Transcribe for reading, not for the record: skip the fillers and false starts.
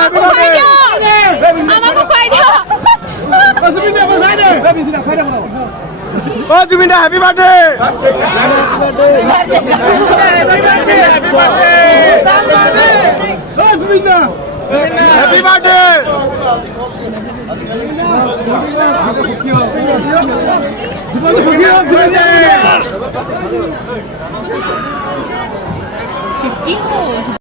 আমাকে খাই দিও আমাকে খাই দিও জুবিনা বসাই দে ও জুবিনা হ্যাপি বার্থডে ও জুবিনা হ্যাপি বার্থডে 15